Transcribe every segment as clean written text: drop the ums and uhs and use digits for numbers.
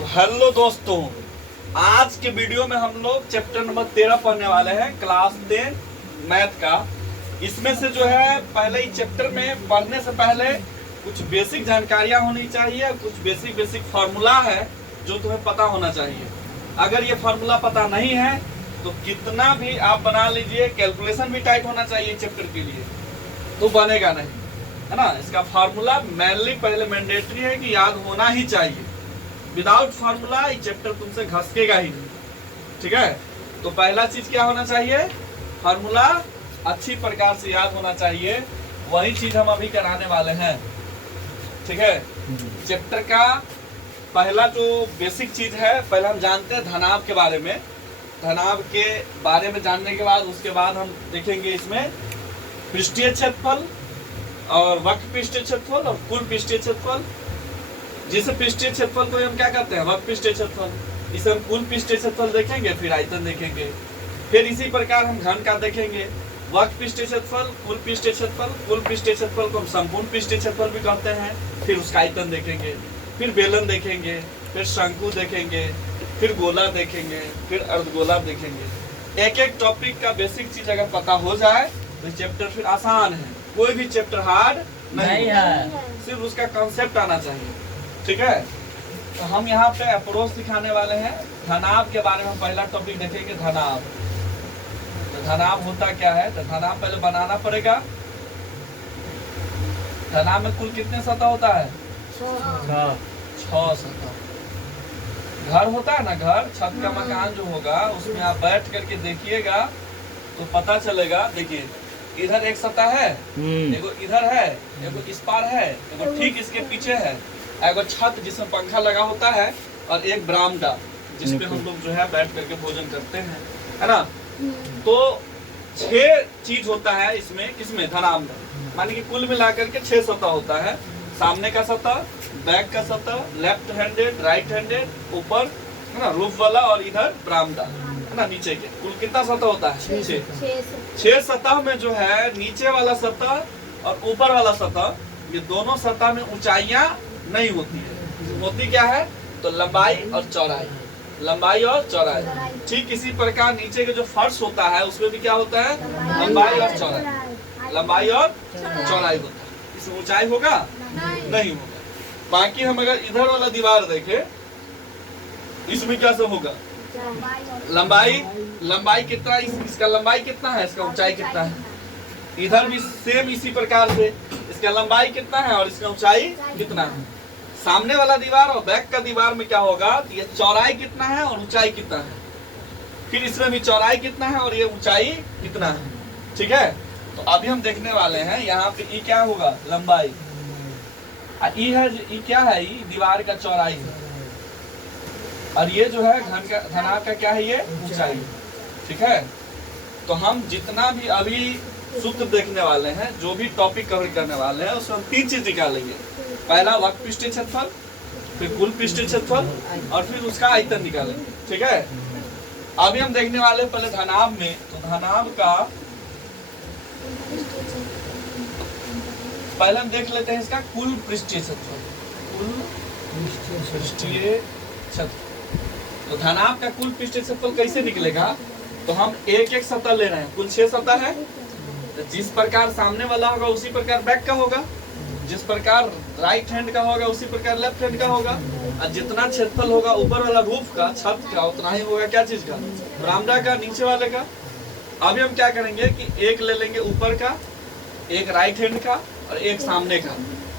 तो हेलो दोस्तों, आज के वीडियो में हम लोग चैप्टर नंबर 13 पढ़ने वाले हैं, क्लास 10 मैथ का। इसमें से जो है पहले ही चैप्टर में पढ़ने से पहले कुछ बेसिक जानकारियां होनी चाहिए, कुछ बेसिक फार्मूला है जो तुम्हें पता होना चाहिए। अगर ये फार्मूला पता नहीं है तो कितना भी आप बना लीजिए, कैलकुलेशन भी टाइट होना चाहिए चैप्टर के लिए, तो बनेगा नहीं, है ना। इसका फार्मूला मेनली पहले मैंडेटरी है कि याद होना ही चाहिए। विदाउट फार्मूला ये चैप्टर तुमसे घसकेगा ही नहीं, ठीक है। तो पहला चीज क्या होना चाहिए, फार्मूला अच्छी प्रकार से याद होना चाहिए। वही चीज हम अभी कराने वाले हैं, ठीक है। चैप्टर का पहला जो बेसिक चीज है, पहले हम जानते हैं धनाभ के बारे में। धनाभ के बारे में जानने के बाद उसके बाद हम देखेंगे इसमें पृष्ठीय क्षेत्रफल और वक्र पृष्ठीय क्षेत्रफल और कुल पृष्ठीय क्षेत्रफल। जिसे पृष्ठीय क्षेत्रफल को हम क्या कहते हैं, वक्र पृष्ठीय क्षेत्रफल। इसे हम कुल पृष्ठीय क्षेत्रफल देखेंगे, फिर आयतन देखेंगे। फिर इसी प्रकार हम घन का देखेंगे, वक्र पृष्ठीय क्षेत्रफल, कुल पृष्ठीय क्षेत्रफल। कुल पृष्ठीय क्षेत्रफल को हम संपूर्ण पृष्ठीय क्षेत्रफल भी कहते हैं। फिर उसका आयतन देखेंगे, फिर बेलन देखेंगे, फिर शंकु देखेंगे, फिर गोला देखेंगे, फिर अर्धगोला देखेंगे। एक एक टॉपिक का बेसिक चीज अगर पता हो जाए तो चैप्टर फिर आसान है। कोई भी चैप्टर हार्ड नहीं है, सिर्फ उसका कॉन्सेप्ट आना चाहिए, ठीक है। तो हम यहाँ पे अप्रोच दिखाने वाले हैं। धनाभ के बारे में पहला टॉपिक देखेंगे, धनाभ। तो धनाभ होता क्या है, तो धनाभ पहले बनाना पड़ेगा। धनाभ में कुल कितने सतह होता है, 6 सतह। घर होता है ना, घर, छत का मकान जो होगा उसमें आप बैठ करके देखिएगा तो पता चलेगा। देखिए इधर एक सतह है, एगो इधर है, एगो इस पार है, एगो ठीक इसके पीछे है, एगो छत जिसमें पंखा लगा होता है, और एक बरामदा जिसपे हम लोग जो है बैठ करके भोजन करते हैं, है ना। तो 6 चीज होता है इसमें, किसमें, धनाभ में। माने कि कुल मिला करके 6 सतह होता है। सामने का सतह, बैक का सतह, लेफ्ट हैंडेड, राइट हैंडेड, ऊपर, है ना, रूफ वाला, और इधर बरामदा, है ना, नीचे के। कुल कितना सतह होता है, 6 सतह में जो है नीचे वाला सतह और ऊपर वाला सतह, ये दोनों सतह में ऊंचाइयां नहीं होती है। होती क्या है, तो लंबाई और चौड़ाई, लंबाई और चौड़ाई। ठीक इसी प्रकार नीचे के जो फर्श होता है उसमें भी क्या होता है, लंबाई और चौड़ाई, लंबाई और चौड़ाई होता है। इसमें ऊंचाई होगा नहीं होगा। बाकी हम अगर इधर वाला दीवार देखें, इसमें क्या सब होगा, लंबाई कितना, इसका लंबाई कितना है, इसका ऊंचाई कितना है। इधर भी सेम इसी प्रकार से, इसका लंबाई कितना है और इसका ऊंचाई कितना है। सामने वाला दीवार और बैक का दीवार में क्या होगा, तो ये चौड़ाई कितना है और ऊंचाई कितना है। फिर इसमें भी चौड़ाई कितना है और ये ऊंचाई कितना है, ठीक है। तो अभी हम देखने वाले हैं यहाँ पे ई क्या होगा, लंबाई, ई है, ई क्या है, ई दीवार का चौड़ाई है, और ये जो है धनाभ का क्या है, ये ऊंचाई, ठीक है। तो हम जितना भी अभी सूत्र देखने वाले हैं, जो भी टॉपिक कवर करने वाले हैं, उसमें हम 3 चीज निकालेंगे। पहला वक्र पृष्ठीय क्षेत्रफल, फिर कुल पृष्ठीय क्षेत्रफल, और फिर उसका आयतन निकालेंगे, ठीक है। अभी हम देखने वाले पहले धनाभ में। तो धनाभ का पहले हम देख लेते हैं इसका कुल पृष्ठीय क्षेत्रफल। कुल पृष्ठीय क्षेत्रफल, तो धनाभ का कुल पृष्ठीय क्षेत्रफल कैसे निकलेगा, तो हम एक एक सतह ले रहे हैं। कुल 6 सतह है, तो जिस प्रकार सामने वाला होगा उसी प्रकार बैक का होगा, जिस प्रकार राइट हैंड का होगा उसी प्रकार लेफ्ट हैंड का होगा, और जितना क्षेत्रफल होगा ऊपर वाला रूफ का, छत का, उतना ही होगा क्या चीज का, बरामदा का, नीचे वाले का। अभी हम क्या करेंगे कि एक ले लेंगे ऊपर का, एक राइट हैंड का और एक सामने का।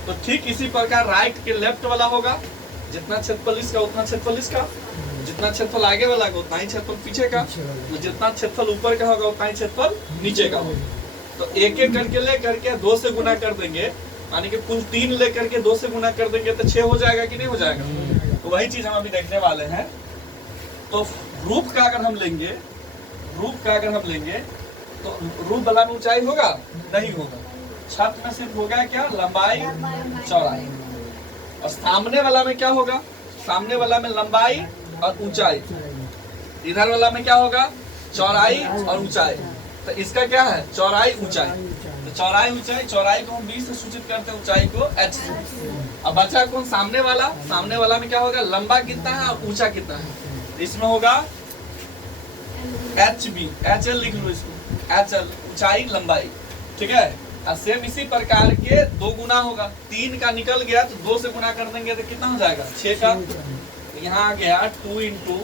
तो ठीक इसी प्रकार राइट के लेफ्ट वाला होगा, जितना क्षेत्रफल इसका उतना क्षेत्रफल इसका, जितना क्षेत्रफल आगे वाला का उतना ही क्षेत्रफल पीछे का, तो जितना क्षेत्रफल ऊपर का होगा उतना ही क्षेत्रफल नीचे का होगा। तो एक एक करके ले करके 2 से गुना कर देंगे, माने कि कुल 3 ले करके 2 से गुना कर देंगे तो 6 हो जाएगा कि नहीं हो जाएगा। तो वही चीज हम अभी देखने वाले हैं। तो रूफ का अगर हम लेंगे, तो रूफ वाला में ऊंचाई होगा नहीं होगा, छत में सिर्फ होगा क्या, लंबाई चौड़ाई। और सामने वाला में क्या होगा, सामने वाला में लंबाई और ऊंचाई, इधर वाला में क्या होगा, चौड़ाई और ऊंचाई। तो इसका क्या है, चौड़ाई ऊंचाई। तो चौड़ाई ऊंचाई, चौड़ाई को हम 20 से सूचित करते हैं, ऊंचाई को h से। अब बचा कौन? सामने वाला। सामने वाला में क्या होगा? लंबा कितना है और ऊंचा कितना है। इसमें होगा एच बी, एच एल लिख लो इसको, एच एल ऊंचाई लंबाई, ठीक है। और सेम इसी प्रकार के 2 गुना होगा। 3 का निकल गया तो 2 से गुना कर देंगे तो कितना हो जाएगा? 6 का। यहाँ आ गया 2 into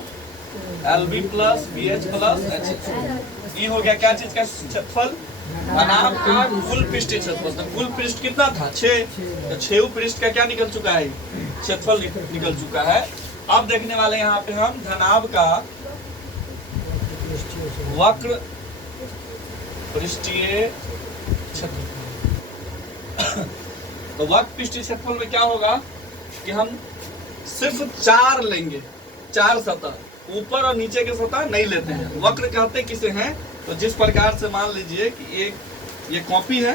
l b plus b h plus h h. ये हो गया क्या चीज का क्षेत्रफल? धनाभ का कुल पृष्ठीय क्षेत्रफल। तो कुल पृष्ठ कितना था? 6। तो 6 पृष्ठ का क्या निकल चुका है? क्षेत्रफल निकल चुका है। अब देखने वाले यहाँ पे हम धनाभ का वक्र पृष्ठीय क्षेत्रफल। तो वक्र पृष्ठीय क्षेत्रफल में क्या होगा कि हम सिर्फ 4 लेंगे, 4 सतह, ऊपर और नीचे के सतह नहीं लेते हैं। वक्र कहते किसे हैं? तो जिस प्रकार से मान लीजिए कि ये कॉपी है,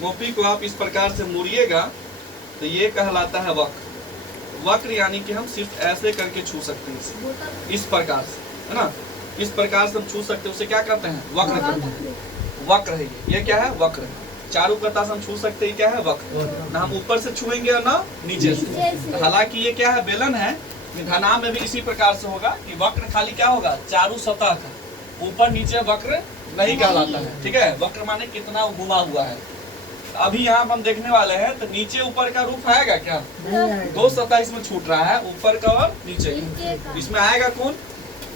कॉपी को आप इस प्रकार से मोड़िएगा तो ये कहलाता है वक्र। वक्र यानी कि हम सिर्फ ऐसे करके छू सकते हैं इसे, इस प्रकार से, है ना, इस प्रकार से हम छू सकते हैं, उसे क्या कहते हैं? वक्र कहते हैं। वक्र है ये क्या है? वक्र है। चारों प्रकार से हम छू सकते हैं, क्या है? वक्र। ना हम ऊपर से छुएंगे और ना नीचे से। हालांकि ये क्या है? बेलन है। धनाभ में भी इसी प्रकार से होगा कि वक्र खाली क्या होगा? चारों सतह का, ऊपर नीचे वक्र नहीं कहलाता है, ठीक है। वक्र माने कितना घुमा हुआ है। अभी यहाँ हम देखने वाले हैं तो नीचे ऊपर का रूप आएगा क्या? 2 सतह इसमें छूट रहा है, ऊपर का और नीचे का। इसमें आएगा कौन?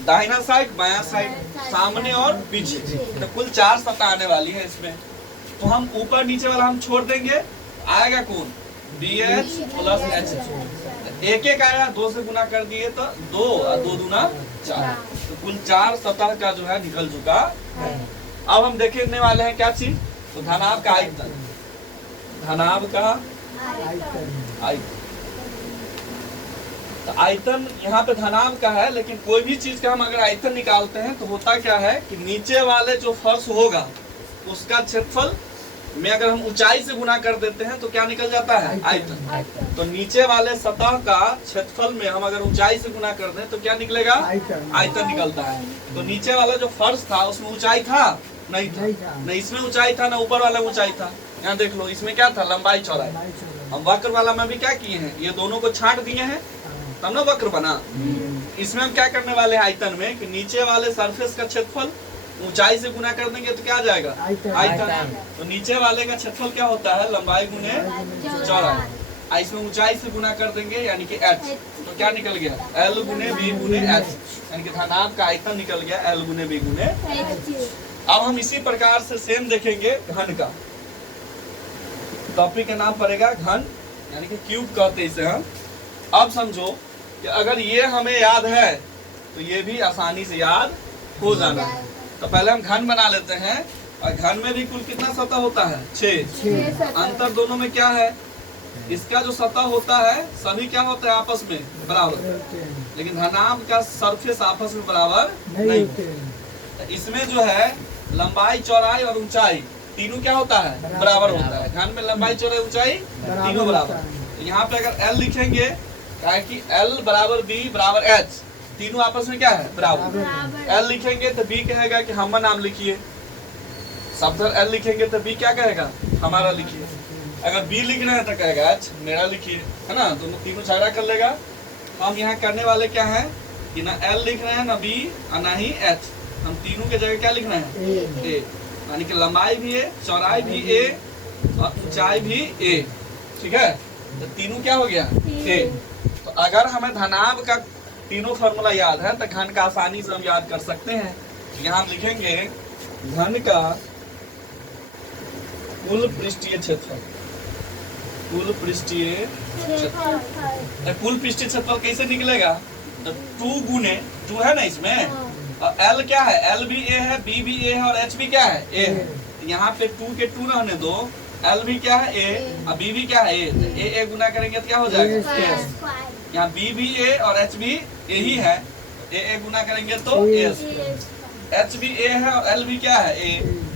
दाहिना साइड, बायां साइड, सामने और पीछे। तो कुल 4 सतह आने वाली है इसमें। तो हम ऊपर नीचे वाला हम छोड़ देंगे, आएगा कौन? B h plus h. एक एक आया, 2 से गुना कर दिए तो 2 और 2 दूना 4। तो कुल 4 सतह का जो है निकल चुका है। अब हम देखने वाले हैं क्या चीज? तो धनाभ का आयतन। धनाभ का आयतन। तो आयतन यहाँ पे धनाभ का है, लेकिन कोई भी चीज का हम अगर आयतन निकालते हैं तो होता क्या है कि नीचे वाले जो फर्श होगा उसका क्षेत्रफल में अगर हम ऊंचाई से गुना कर देते हैं तो क्या निकल जाता है? आयतन। तो नीचे वाले सतह का क्षेत्रफल में हम अगर ऊंचाई से गुना कर दें तो क्या निकलेगा? आयतन निकलता है। तो नीचे वाला जो फर्श था उसमें ऊंचाई था? नहीं था। नहीं इसमें ऊंचाई था, ना ऊपर वाला ऊंचाई था। यहाँ देख लो, इसमें क्या था? लंबाई चौड़ाई। हम वक्र वाला में भी क्या किए हैं? ये दोनों को छांट दिए हैं तब ना वक्र बना। इसमें हम क्या करने वाले हैं आयतन में कि नीचे वाले सरफेस का क्षेत्रफल ऊंचाई से गुना कर देंगे तो क्या आ जाएगा? आयतन। तो नीचे वाले का क्षेत्रफल क्या होता है? लंबाई गुने चौड़ाई। इसमें ऊंचाई से गुना कर देंगे यानी कि h। तो क्या निकल गया? L गुने b गुने h, यानी कि धनाभ का आयतन निकल गया L गुने b गुने h। अब हम इसी प्रकार से सेम देखेंगे घन का। टॉपिक का नाम पड़ेगा घन, यानी कि क्यूब कहते हैं इसे हम। अब समझो कि अगर ये हमें याद है तो ये भी आसानी से याद हो जाना है। तो पहले हम घन बना लेते हैं। और घन में भी कुल कितना सतह होता है? 6। अंतर दोनों में क्या है? इसका जो सतह होता है सभी क्या होता है? आपस में बराबर। लेकिन धनाभ का सरफेस आपस में बराबर नहीं। तो इसमें जो है लंबाई, चौड़ाई और ऊंचाई तीनों क्या होता है? बराबर होता है। घन में लंबाई, चौड़ाई, ऊंचाई तीनों बराबर। तो यहाँ पे अगर L लिखेंगे कि L बराबर B बराबर H, तीनों आपस में क्या है? बराबर। L लिखेंगे तो B कहेगा कि हमारा नाम लिखिए। शब्द L लिखेंगे तो B क्या कहेगा? हमारा लिखिए। अगर B लिखना है तो कहेगा H मेरा लिखिए, है ना। तो तीनों झगड़ा कर लेगा। हम यहाँ करने वाले क्या है कि ना L लिख रहे हैं, ना B और ना ही H। हम तीनों के जगह क्या लिखना है? A। यानी कि लंबाई भी A, चौड़ाई भी A और ऊंचाई भी A, ठीक है। तो तीनों क्या हो गया? A। तो अगर हमें धनाभ का तीनों फॉर्मूला याद है तो घन का आसानी से हम याद कर सकते हैं। यहाँ हम लिखेंगे घन का कुल पृष्ठीय क्षेत्रफल। कुल पृष्ठीय क्षेत्रफल। कुल पृष्ठीय क्षेत्रफल कैसे निकलेगा? तो 2 गुने 2 है ना इसमें, और L क्या है? L भी A है, B भी A है और H भी क्या है? A है। यहाँ पे 2 के 2 रहने दो। L भी क्या है? A और B भी क्या है? A। तो A गुना करेंगे तो क्या हो जाएगा? यहाँ B भी A और H भी A ही है। A गुना करेंगे तो A। H भी A है और L भी क्या है? A।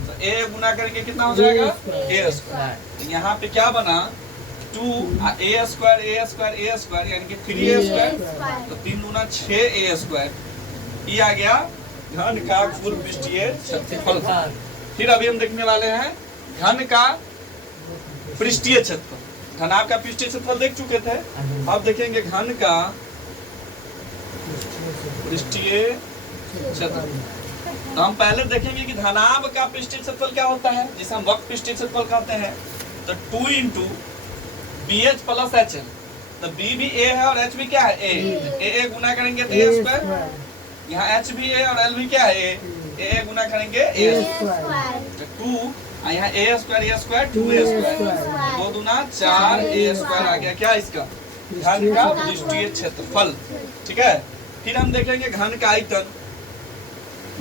तो A गुना करेंगे कितना हो जाएगा? A square. तो यहाँ पे क्या बना? 2 A स्क्वायर यानी कि 3A स्क्वायर। तो 3 गुना 6A स्क्वायर। ये आ गया घन का कुल पृष्ठीय क्षेत्रफल। फिर अभी हम देखने वाले हैं घन का पृष्ठीय क्षेत्रफल। घनाभ का पृष्ठीय क्षेत्रफल देख चुके थे। अब देखेंगे घन का पृष्ठीय क्षेत्रफल। तो हम पहले देखेंगे कि घनाभ का पृष्ठीय क्षेत्रफल क्या होता है, जिसे हम वक्र पृष्ठीय क्षेत्रफल कहते हैं। तो 2 इंटू BH प्लस HL। तो B भी A है और H भी क्या है A। A गुना करेंगे तो A स्क्वायर, यहाँ H भी A और L भी क्या है A गुना करेंगे A स्क्वायर। तो 2 यहाँ A स्क्वायर 2A स्क्वायर 2 दूना 4A स्क्वायर आ गया क्या इसका घन का पृष्ठीय क्षेत्रफल। ठीक है, फिर हम देखेंगे घन का आयतन।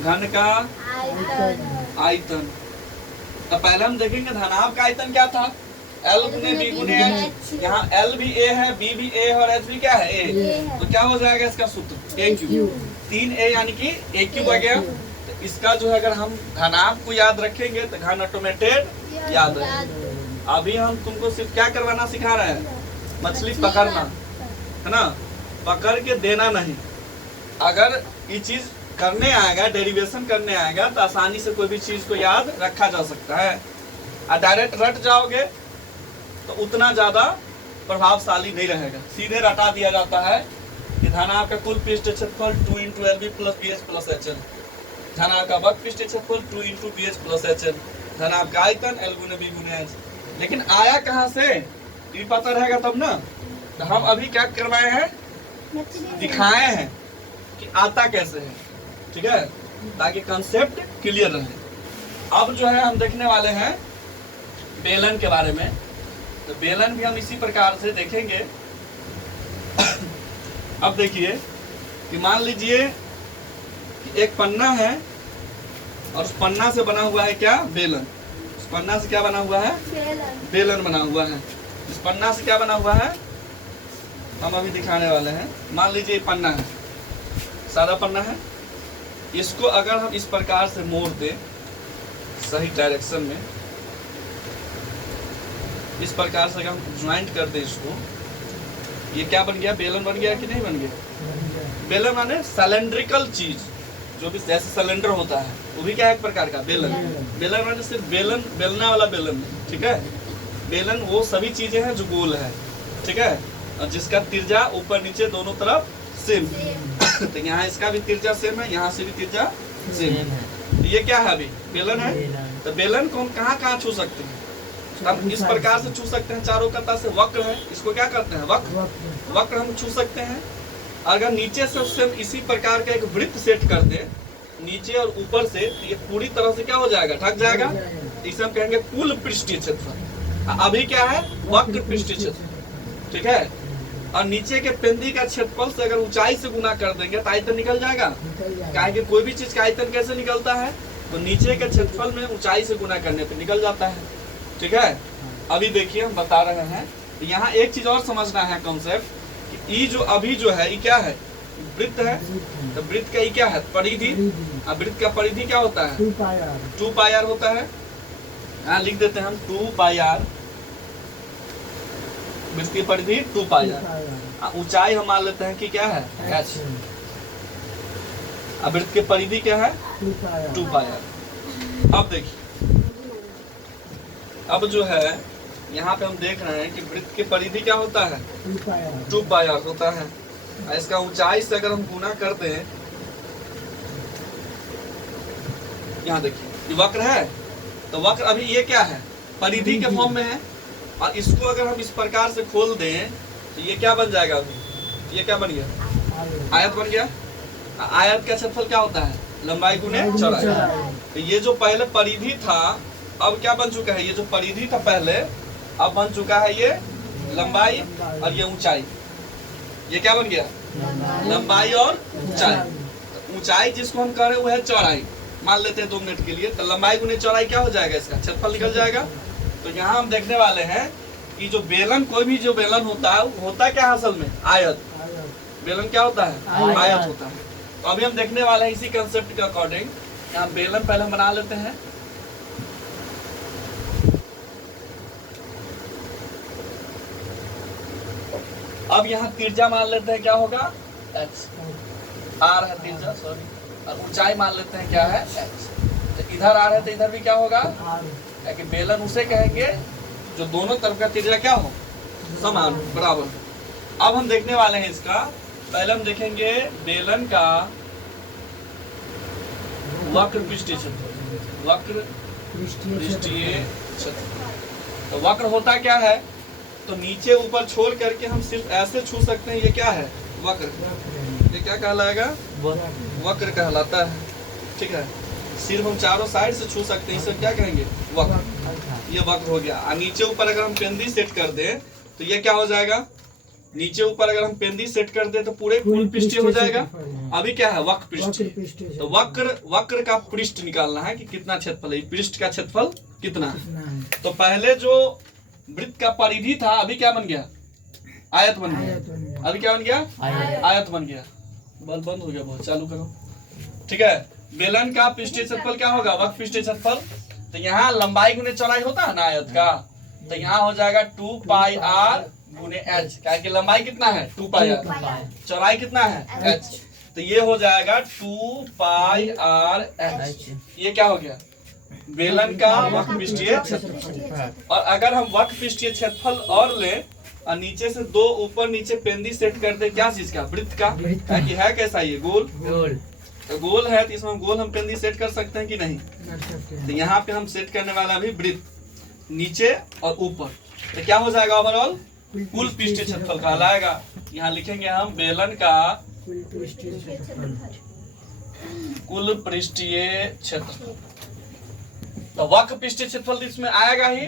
घन का आयतन तो पहले हम देखेंगे धनाभ का आयतन क्या था, L गुने B गुने H। यहाँ L भी A है, B भी A है और H भी क्या है A। तो क्या हो जाएगा इसका सूत्र A क्यूब, 3A यानी कि A क्यूब आ गया। तो इसका जो है अगर हम घनाभ को याद रखेंगे तो घन ऑटोमेटेड याद रहेगा। अभी हम तुमको सिर्फ क्या करवाना सिखा रहे हैं, मछली पकड़ना है ना, पकड़ के देना नहीं। अगर ये चीज करने आएगा, डेरिवेशन करने आएगा तो आसानी से कोई भी चीज को याद रखा जा सकता है। और डायरेक्ट रट जाओगे तो उतना ज्यादा प्रभावशाली नहीं रहेगा। सीधे रटा दिया जाता है कि धनाभ का कुल पृष्ठीय क्षेत्रफल 2 into LB plus BH plus HL। धनाभ का वक्र पृष्ठीय क्षेत्रफल 2 इंटू BH प्लस HL। धनाभ का आयतन L गुने B गुने H। लेकिन आया कहाँ से ये पता रहेगा तब ना। तो हम अभी क्या करवाए हैं, दिखाए हैं कि आता कैसे है। ठीक है, ताकि कंसेप्ट क्लियर रहे। अब जो है हम देखने वाले हैं बेलन के बारे में। तो बेलन भी हम इसी प्रकार से देखेंगे। अब देखिए कि मान लीजिए कि एक पन्ना है और उस पन्ना से बना हुआ है क्या बेलन। उस पन्ना से क्या बना हुआ है बेलन बना हुआ है। इस पन्ना से क्या बना हुआ है हम अभी दिखाने वाले हैं। मान लीजिए पन्ना है, सादा पन्ना है। इसको अगर हम इस प्रकार से मोड़ दें सही डायरेक्शन में, इस प्रकार से अगर हम ज्वाइंट कर दें इसको, ये क्या बन गया, बेलन बन गया कि नहीं बन गया। बेलन माने सिलेंड्रिकल चीज, जो भी जैसे सिलेंडर होता है वो भी क्या है एक प्रकार का बेलन। बेलन माने सिर्फ बेलन, बेलना वाला बेलन नहीं। ठीक है, बेलन वो सभी चीजें हैं जो गोल है। ठीक है, और जिसका तिरजा ऊपर नीचे दोनों तरफ सेम। तो यहाँ इसका भी तिरजा सेम है, यहाँ से भी तिरजा सेम है। ये क्या है अभी बेलन है। तो बेलन को हम कहाँ कहाँ छू सकते हैं, हम इस प्रकार से छू सकते हैं। चारों कता से वक्र है, इसको क्या करते हैं वक्र हम छू सकते हैं। अगर नीचे से सेम इसी प्रकार का एक वृत्त सेट कर दे नीचे और ऊपर से, तो ये पूरी तरह से क्या हो जाएगा, ढक जाएगा। इसे हम कहेंगे कुल पृष्ठीय क्षेत्रफल। अभी क्या है वक्र पृष्ठीय क्षेत्रफल। ठीक है, और नीचे के पेंदी का क्षेत्रफल से अगर ऊंचाई से गुना कर देंगे तो आयतन निकल जाएगा। कहेंगे कोई भी चीज का आयतन कैसे निकलता है, तो नीचे के क्षेत्रफल में ऊंचाई से गुना करने पे निकल जाता है। ठीक है, अभी देखिए हम बता रहे हैं। तो यहाँ एक चीज और समझना है कॉन्सेप्ट कि ये जो अभी जो है ये क्या है, वृत्त है। तो वृत्त का ये क्या है परिधि। अब वृत्त का परिधि क्या होता है 2 पाई आर होता है। यहाँ लिख देते हैं हम 2 पाई आर, वृत्त की परिधि 2 पाई आर। ऊंचाई हम मान लेते हैं कि क्या है h। अब वृत्त की परिधि क्या है 2 पाई आर। अब देखिए, अब जो है यहाँ पे हम देख रहे हैं कि वृत्त की परिधि क्या होता है 2 पाई आर होता है। इसका ऊंचाई से अगर हम गुना करते हैं, यहाँ देखिए ये वक्र है। तो वक्र अभी ये क्या है परिधि के फॉर्म में है, और इसको अगर हम इस प्रकार से खोल दें तो ये क्या बन जाएगा, अभी ये क्या बन गया आयत बन गया। आयत का क्षेत्रफल क्या होता है लंबाई गुने चौड़ाई। तो ये जो पहले परिधि था अब क्या बन चुका है, ये जो परिधि था पहले अब बन चुका है ये लंबाई, और ये ऊंचाई। ये क्या बन गया लंबाई और ऊंचाई। ऊंचाई जिसको हम कह रहे हैं वो है चौड़ाई, मान लेते हैं 2 मिनट के लिए। तो लंबाई गुने चौड़ाई क्या हो जाएगा, इसका क्षेत्रफल निकल जाएगा। तो यहाँ हम देखने वाले हैं कि जो बेलन, कोई भी जो बेलन होता है होता क्या है असल में आयत। बेलन क्या होता है आयत होता है। तो अभी हम देखने वाले हैं इसी कंसेप्ट के अकॉर्डिंग। यहाँ बेलन पहले हम बना लेते हैं। अब यहाँ तिरजा मान लेते हैं क्या होगा h, r है तिरजा सॉरी, और ऊंचाई मान लेते हैं क्या है h। तो इधर r है तो इधर भी क्या होगा, कि बेलन उसे कहेंगे जो दोनों तरफ का तिरजा क्या हो समान बराबर। अब हम देखने वाले हैं इसका, पहले हम देखेंगे बेलन का वक्र पृष्ठीय क्षेत्रफल। वक्र पृष्ठीय क्षेत्रफल तो वक्र होता क्या है, तो नीचे ऊपर छोड़ करके हम सिर्फ ऐसे छू सकते हैं, ये क्या है वक्र, ये क्या कहलाएगा वक्र कहलाता है। ठीक है, सिर्फ हम चारों साइड से छू सकते हैं, इसे क्या कहेंगे वक्र, ये वक्र हो गया। और नीचे ऊपर अगर हम पेंदी सेट कर दें तो ये क्या हो जाएगा, नीचे ऊपर अगर हम पेंदी सेट कर दे तो पूरे कुल पृष्ठ हो जाएगा। अभी क्या है वक्र पृष्ठ, तो वक्र का पृष्ठ निकालना है कि कितना क्षेत्रफल है, पृष्ठ का क्षेत्रफल कितना है। तो पहले जो वृत्त का परिधि था अभी क्या बन गया, आयत बन गया। अभी क्या बन गया, आयत बन गया। बल्ब बंद हो गया, बहुत चालू करो। ठीक है, बेलन का पृष्ठीय क्षेत्रफल क्या होगा, वक्र पृष्ठीय क्षेत्रफल। तो यहाँ लंबाई गुने चौड़ाई होता है ना आयत का, तो यहाँ हो जाएगा 2 पाई r गुने h, क्या कि लंबाई कितना है 2 पाई r, चौड़ाई कितना है h, तो ये हो जाएगा 2 पाई r h। ये क्या हो गया बेलन का वक्र पृष्ठीय क्षेत्रफल। और अगर हम वक्र पृष्ठीय क्षेत्रफल और लें और नीचे से दो ऊपर नीचे पेंदी सेट कर दे, क्या चीज का, वृत्त का, कि है कैसा ये गोल, तो गोल है तो इसमें गोल हम पेंदी सेट कर सकते हैं कि नहीं। तो यहाँ पे हम सेट करने वाला भी वृत्त नीचे और ऊपर, तो क्या हो जाएगा ओवरऑल कुल पृष्ठीय क्षेत्रफल कहलाएगा। यहाँ लिखेंगे हम बेलन का कुल पृष्ठीय क्षेत्रफल। तो वक्र पृष्ठीय क्षेत्रफल इसमें आएगा ही,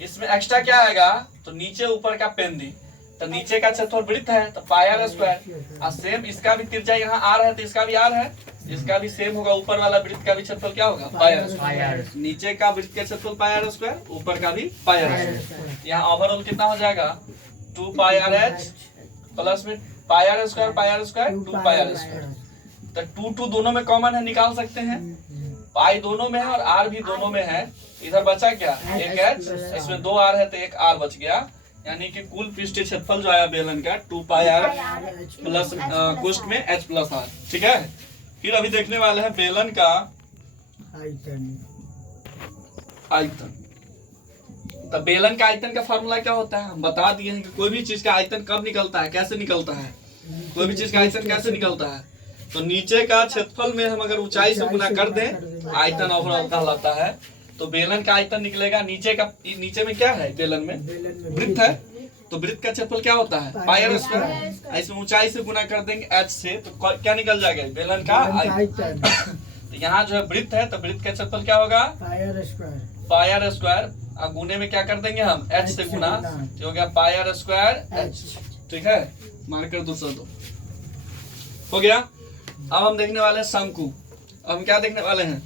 इसमें एक्स्ट्रा क्या आएगा, तो नीचे ऊपर का पेंदी, तो नीचे का क्षेत्रफल वृत्त है तो पाई r स्क्वायर, और सेम इसका भी त्रिज्या यहाँ r है तो इसका भी r है, इसका भी सेम होगा। ऊपर वाला वृत्त का भी क्षेत्रफल क्या होगा पाई r, नीचे का वृत्त का क्षेत्रफल पाई r स्क्वायर, ऊपर का भी पाई r। यहाँ ओवरऑल कितना हो जाएगा 2 पाई r h प्लस में पाई r स्क्वायर 2 पाई r स्क्वायर। तो 2 दोनों में कॉमन है, निकाल सकते हैं, पाई दोनों में है और r भी दोनों में है। इधर बचा क्या एक h, इसमें 2 r है तो एक r बच गया, यानी कि कुल पृष्ठीय क्षेत्रफल जो आया बेलन का 2 पाई r प्लस कोष्ठ में h प्लस r। ठीक है, फिर अभी देखने वाले हैं बेलन का आयतन। तो बेलन का आयतन का फॉर्मूला क्या होता है, हम बता दिए हैं कि कोई भी चीज का आयतन कब निकलता है, कैसे निकलता है, कोई भी चीज का आयतन कैसे निकलता है, तो नीचे का क्षेत्रफल में हम अगर ऊंचाई से गुना कर दें आयतन ओवरऑल कहलाता है। तो बेलन का आयतन निकलेगा, नीचे में क्या है बेलन में वृत्त है, तो वृत्त का क्षेत्रफल क्या होता है पाई r स्क्वायर, इसमें ऊंचाई से गुना कर देंगे h से, तो क्या निकल जाएगा बेलन का आयतन। तो यहाँ जो है वृत्त है तो वृत्त का क्षेत्रफल क्या होगा पाई r स्क्वायर, और गुने में क्या कर देंगे हम h से गुना, जो हो गया पाई r स्क्वायर h। ठीक है, मार्कर दूसरा दो हो गया। अब हम देखने वाले हैं शंकु। अब हम क्या देखने वाले हैं,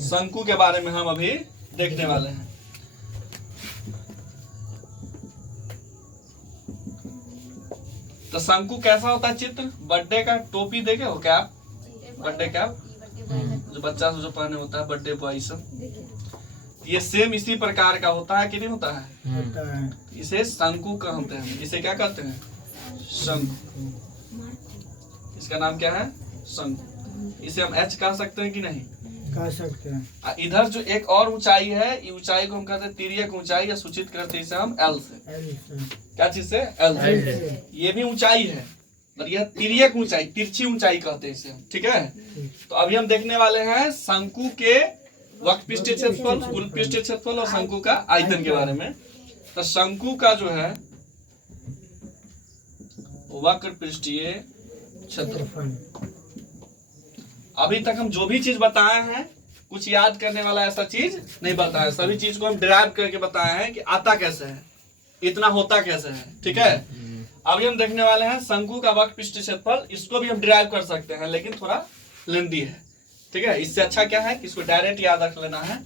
शंकु के बारे में हम अभी देखने वाले हैं। तो शंकु कैसा होता है चित्र, बर्थडे का टोपी देखे हो क्या, बर्थडे कैप जो बच्चा से जो पहने होता है बर्थडे बॉय सब, ये सेम इसी प्रकार का होता है कि नहीं होता है, इसे शंकु कहते हैं। इसे क्या कहते हैं शंकु, इसका नाम क्या है शंकु। इसे हम h कह सकते हैं कि नहीं, कह सकते हैं। इधर जो एक और ऊंचाई है, ये ऊंचाई को हम कहते हैं तिर्यक ऊंचाई, या सूचित करते हैं इसे हम L से। क्या चीज से L से। ये भी ऊंचाई है और यह तिर्यक ऊंचाई, तिरछी ऊंचाई कहते हैं इसे। ठीक है, तो अभी हम देखने वाले हैं शंकु के वक्र पृष्ठीय क्षेत्रफल, कुल पृष्ठीय क्षेत्रफल और शंकु का आयतन के बारे में। तो शंकु का जो है वक्र पृष्ठीय क्षेत्रफल, अभी तक हम जो भी चीज बताए हैं कुछ याद करने वाला ऐसा चीज नहीं बताया, सभी चीज को हम डिराइव करके बताए हैं कि आता कैसे है, इतना होता कैसे है। ठीक है, अभी हम देखने वाले हैं शंकु का वक्र पृष्ठीय क्षेत्रफल। इसको भी हम डिराइव कर सकते हैं लेकिन थोड़ा लेंदी है। ठीक है, इससे अच्छा क्या है कि इसको डायरेक्ट याद रख लेना है,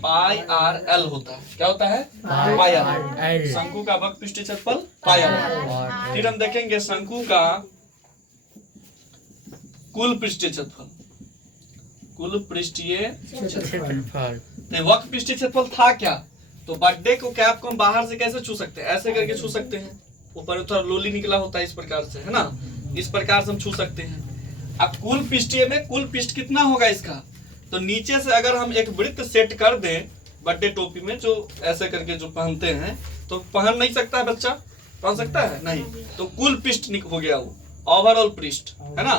पाई आर एल होता है। क्या होता है पाई आर, शंकु का वक्र पृष्ठीय क्षेत्रफल पाई आर। फिर हम देखेंगे शंकु का कुल पृष्ठीय क्षेत्रफल, कुल पृष्ठीय क्षेत्रफल। तो वक्र पृष्ठीय क्षेत्रफल था क्या, तो बर्थडे को कैप को हम बाहर से कैसे छू सकते हैं, ऐसे करके छू सकते हैं, ऊपर थोड़ा लोली निकला होता है इस प्रकार से, है ना, इस प्रकार से हम छू सकते हैं। अब कुल पृष्ठीय में कुल पृष्ठ कितना होगा इसका, तो नीचे से अगर हम एक वृत्त सेट कर दें बर्थडे टोपी में, जो ऐसे करके जो पहनते हैं, तो पहन नहीं सकता है बच्चा, बन सकता है नहीं, तो कुल पृष्ठ हो गया वो, ओवरऑल पृष्ठ है ना।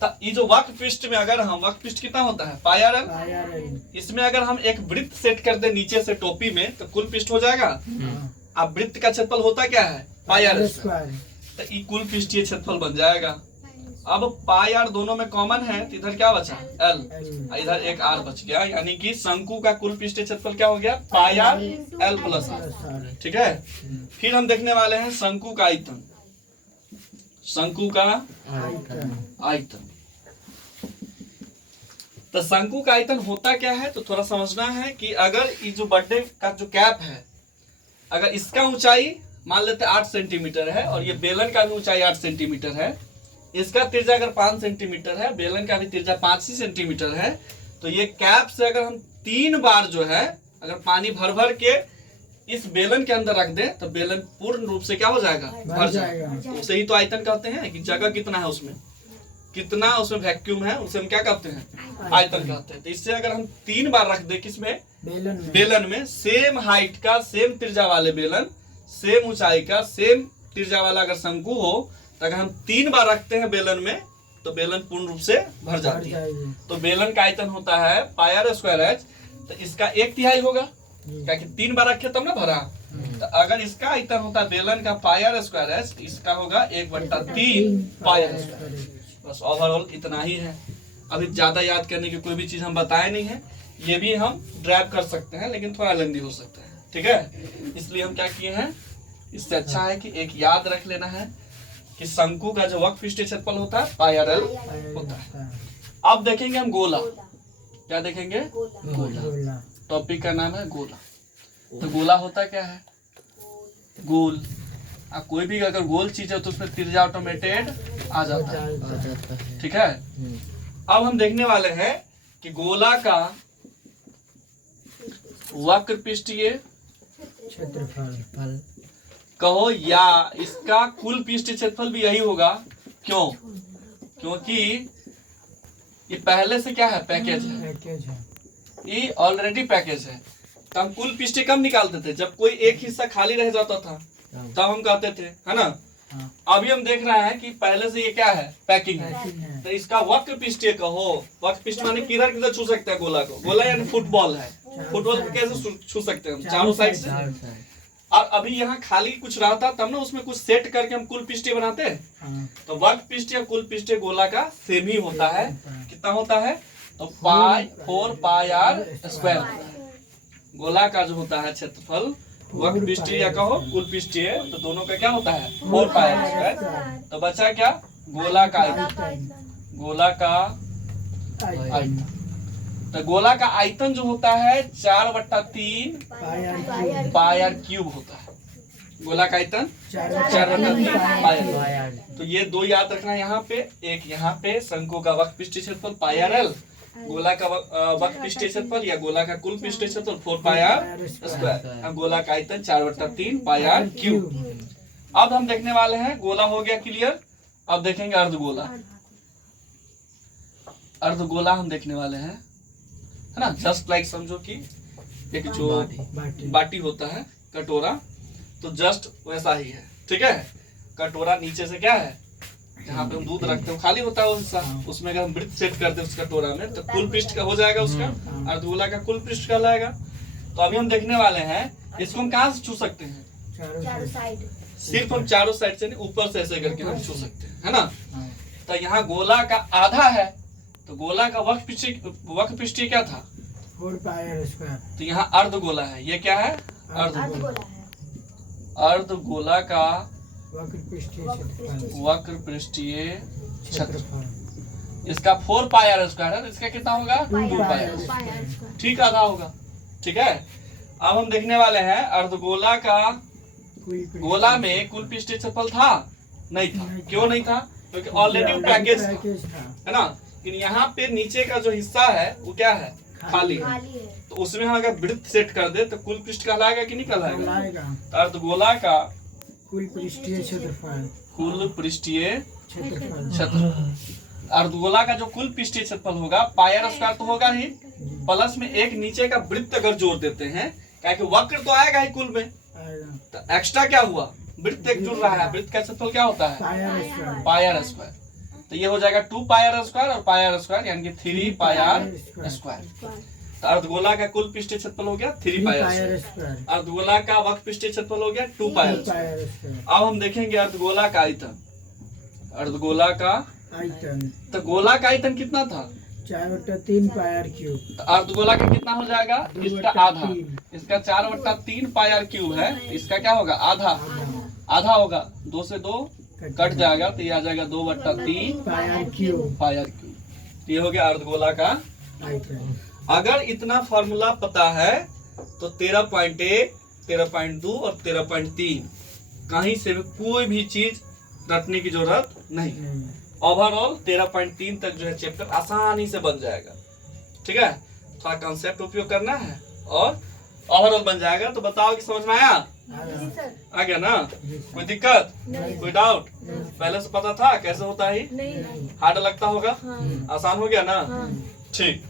तो ये जो वक्र पृष्ठ में अगर हम, वक्र पृष्ठ कितना होता है पाई आर एल, इसमें अगर हम एक वृत्त सेट कर दे नीचे से टोपी में तो कुल पृष्ठ हो जाएगा। अब वृत्त का क्षेत्रफल होता क्या है पाई आर स्क्वायर, तो ये कुल पृष्ठीय क्षेत्रफल बन जाएगा। अब पाई आर दोनों में कॉमन है तो इधर क्या बचा एल, इधर एक आर बच गया, यानी कि शंकु का कुल पृष्ठीय क्षेत्रफल क्या हो गया पाई आर एल प्लस आर। ठीक है, फिर हम देखने वाले हैं शंकु का आयतन, शंकु का आयतन। तो शंकु का आयतन होता क्या है तो थोड़ा समझना है कि अगर ये जो बर्थडे का जो कैप है, अगर इसका ऊंचाई मान लेते 8 सेंटीमीटर है और ये बेलन का भी ऊंचाई 8 सेंटीमीटर है, इसका तिरछा अगर 5 सेंटीमीटर है, बेलन का भी तिरछा 5 ही सेंटीमीटर है, तो ये कैप से अगर हम 3 बार जो है अगर पानी भर भर के इस बेलन के अंदर रख दें तो बेलन पूर्ण रूप से क्या हो जाएगा भर जाएगा। तो उसे ही तो आयतन कहते हैं कि जगह कितना है उसमें, कितना उसमें वैक्यूम है, उसे हम क्या कहते हैं आयतन कहते हैं। तो इससे अगर हम 3 बार रख दे किसमें बेलन में सेम हाइट का सेम त्रिज्या वाले बेलन, सेम ऊंचाई का सेम त्रिज्या वाला अगर शंकु हो, तो अगर हम 3 बार रखते हैं बेलन में तो बेलन पूर्ण रूप से भर जाती है। तो बेलन का आयतन होता है पाई आर स्क्वायर एच, तो इसका 1/3 होगा क्या कि 3 बार रखे तब ना भरा। तो अगर इसका आयतन होता है बेलन का पाई आर स्क्वायर एच, इसका होगा 1/3 पाई आर स्क्वायर। बस ओवरऑल इतना ही है। अभी ज्यादा याद करने की कोई भी चीज हम बताए नहीं है, ये भी हम ड्राइव कर सकते हैं लेकिन थोड़ा लेंदी हो सकता है। ठीक है, इसलिए हम क्या किए हैं, इससे अच्छा है कि एक याद रख लेना है कि शंकु का जो वक्र पृष्ठीय क्षेत्रफल होता है पाई आर एल होता है। अब देखेंगे हम गोला, क्या देखेंगे गोला, टॉपिक का नाम है गोला। तो गोला होता क्या है, गोल, कोई भी अगर गोल चीज है तो उसमें त्रिज्या ऑटोमेटेड आ जाता है। ठीक है, अब हम देखने वाले हैं कि गोला का वक्र पृष्ठीय क्षेत्रफल कहो या इसका कुल पृष्ठीय क्षेत्रफल भी यही होगा। क्यों? क्योंकि ये पहले से क्या है पैकेज है, ये ऑलरेडी पैकेज है। तो हम कुल पृष्ठीय कम निकालते थे जब कोई एक हिस्सा खाली रह जाता था, तब हम कहते थे, है ना। अभी हम देख रहे हैं कि पहले से ये क्या है पैकिंग है, तो इसका वक्र पृष्ठीय कहो, वक्र पृष्ठ माने किधर किधर छू सकते हैं गोला को, गोला यानी फुटबॉल है, फुटबॉल को कैसे छू सकते हैं हम चारों साइड से। और अभी यहाँ खाली कुछ रहा था तब ना उसमें कुछ सेट करके हम कुल पृष्ठीय बनाते हैं। तो वक्र पृष्ठीय कुल पृष्ठीय गोला का सेम ही होता है। कितना होता है तो 4 पाई आर स्क्वायर होता है। गोला का जो होता है क्षेत्रफल वक्र पृष्ठीय या कहो कुल पृष्ठीय, तो दोनों का क्या होता है 4 पाई आर स्क्वायर। तो बचा क्या गोला का आयतन, गोला का आयतन। तो गोला का आयतन जो होता है 4/3 पाई आर क्यूब होता है। गोला का आयतन 4/3 पाई आर। तो ये 2 याद रखना यहाँ पे, एक यहाँ पे शंकु का वक्र पृष्ठीय क्षेत्रफल पाई आर एल, गोला का वक्र पृष्ठीय क्षेत्रफल या गोला का कुल पृष्ठीय क्षेत्रफल 4 पाई आर स्क्वायर, गोला का आयतन 4/3 पाई आर क्यूब। अब हम देखने वाले हैं, गोला हो गया क्लियर। अब देखेंगे अर्धगोला। अर्धगोला हम देखने वाले हैं, है ना। जस्ट लाइक समझो कि एक जो बाटी होता है कटोरा, तो जस्ट वैसा ही है। ठीक है, कटोरा नीचे से क्या है जहाँ पे हम दूध रखते हैं खाली होता है वो हिस्सा, उसमें अगर हम वृत्त सेट कर दे उस कटोरा में तो कुल पृष्ठ का हो जाएगा, उसका अर्धगोला का कुल पृष्ठ कहलाएगा। तो अभी हम देखने वाले हैं इसको हम कहाँ से छू सकते हैं, चारों साइड, सिर्फ हम चारों साइड से नहीं, ऊपर से ऐसे करके हम छू सकते हैं, है ना। तो यहाँ गोला का आधा है, तो गोला का वक्र पृष्ठीय क्या था 4 पाई आर स्क्वायर। तो यहाँ अर्धगोला है, ये क्या है अर्धगोला। अर्धगोला का वक्र पृष्ठीय क्षेत्रफल इसका 4 पाई आर स्क्वायर है, इसका कितना होगा 2 पाई आर स्क्वायर, ठीक आधा होगा। ठीक है, अब हम देखने वाले हैं अर्धगोला का, गोला में कुल पृष्ठीय क्षेत्रफल था नहीं था। क्यों नहीं था, क्योंकि ऑलरेडी पैकेज था, है ना। लेकिन यहाँ पे नीचे का जो हिस्सा है वो क्या है खाली है, तो उसमें हम अगर वृत्त सेट कर दे तो कुल पृष्ठ कहलाएगा कि नहीं कहलाएगा। तो अर्धगोला का कुल पृष्ठीय क्षेत्रफल, कुल पृष्ठीय क्षेत्रफल, अर्धगोला का जो कुल पृष्ठीय क्षेत्रफल होगा पाई आर स्क्वायर तो होगा ही, प्लस में एक नीचे का वृत्त अगर जोड़ देते हैं, क्या कि वक्र तो आएगा ही कुल में, तो एक्स्ट्रा क्या हुआ वृत्त एक जुड़ रहा है, वृत्त का क्षेत्रफल क्या होता है? Pi R square. Pi R square. तो ये हो जाएगा 2 पाई आर स्क्वायर और पाई आर स्क्वायर यानी कि 3 पाई आर स्क्वायर। तो अर्धगोला का कुल पृष्ठीय क्षेत्रफल हो गया 3 पाई आर स्क्वायर। अर्धगोला का वक्र पृष्ठीय क्षेत्रफल हो गया 2 पाई आर स्क्वायर। अब हम देखेंगे अर्धगोला का आयतन। अर्धगोला का आयतन तो गोला का आयतन कितना था? 4/3 पाई आर क्यूब। तो अर्धगोला का कितना हो जाएगा? इसका आधा। इसका 4/3 पाई आर क्यूब है, इसका क्या होगा? आधा। आधा होगा, 2 से 2 कट जाएगा तो ये आ जाएगा 2/3 pi R cube. Pi R cube. ये हो गया अर्धगोला का आयतन। अगर इतना फॉर्मूला पता है तो 13.1, 13.2 और 13.3 कहीं से भी कोई भी चीज रटने की जरूरत नहीं। ओवरऑल 13.3 तक जो है चैप्टर आसानी से बन जाएगा। ठीक है, थोड़ा कॉन्सेप्ट उपयोग करना है और ओवरऑल बन जाएगा। तो बताओ कि समझ में आया? आ गया ना? कोई दिक्कत, कोई डाउट? पहले से पता था कैसे होता है? नहीं। हार्ड लगता होगा? हाँ। आसान हो गया ना? हाँ। ठीक।